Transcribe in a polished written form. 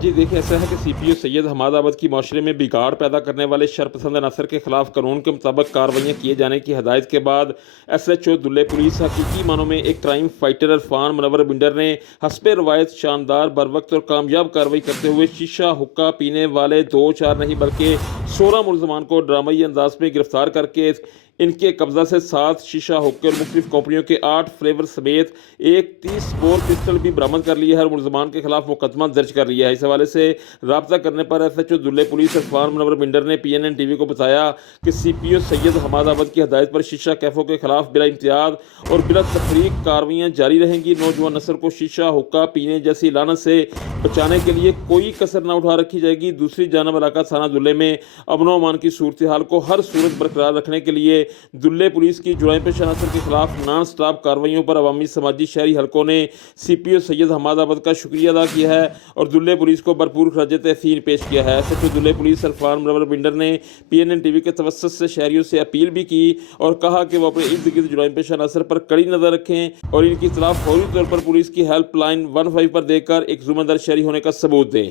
जी देखिए, ऐसा है कि सीपीओ सैयद हमाद आबद की माशरे में बिगाड़ पैदा करने वाले शरपसंद अनासर के खिलाफ कानून के मुताबिक कार्रवाइयाँ किए जाने की हदायत के बाद एसएचओ दुल्ले पुलिस हकीकी मानों में एक crime fighter Irfan Munawwar binder ने हस्बे रवायत शानदार बरवक्त और कामयाब कार्रवाई करते हुए शीशा हुक्का पीने वाले 2-4 नहीं बल्कि 16 मुलजमान को ड्रामाई अंदाज में गिरफ्तार करके इनके कब्जा से 7 शीशा हुक्के और मुख्तलिफ कंपनियों के 8 फ्लेवर समेत एक 30 बोर पिस्टल भी बरामद कर लिया है और मुलजमान के खिलाफ मुकदमा दर्ज कर लिया है। इस हवाले से राब्ता करने पर SHO Dulle police Irfan Munawwar binder ने पीएनएन टीवी को बताया कि सीपीओ सैयद हमाद आबद की हदायत पर शीशा कैफों के खिलाफ बिला इम्तियाज और बिला तफरीक कार्रवाइयाँ जारी रहेंगी। नौजवान नस्ल को शीशा हुक्का पीने जैसी लानत से बचाने के लिए कोई कसर न उठा रखी जाएगी। दूसरी जानब इलाका थाना दुल्ले में अमन व अमान की सूरत हाल को हर सूरत बरकरार रखने के लिए दुल्ले पुलिस की जुराइम पेशा अनासर के खिलाफ नॉन स्टॉप कार्रवाइयों पर अवामी समाजी शहरी हलकों ने सीपीओ सैयद हमाद आबद का शुक्रिया अदा किया है और दुल्ले पुलिस को भरपूर खराज तहसीन पेश किया है। SHO Dulle police Irfan Munawwar binder ने पीएनएन टीवी के तवस्सुत से शहरियों से अपील भी की और कहा कि वो अपने इर्द गिर्द जुराइम पेशा अनासर पर कड़ी नज़र रखें और इनकी इत्तला फौरी तौर पर पुलिस की हेल्प लाइन 15 पर देकर एक जुम्मेदार शहरी होने का सबूत दें।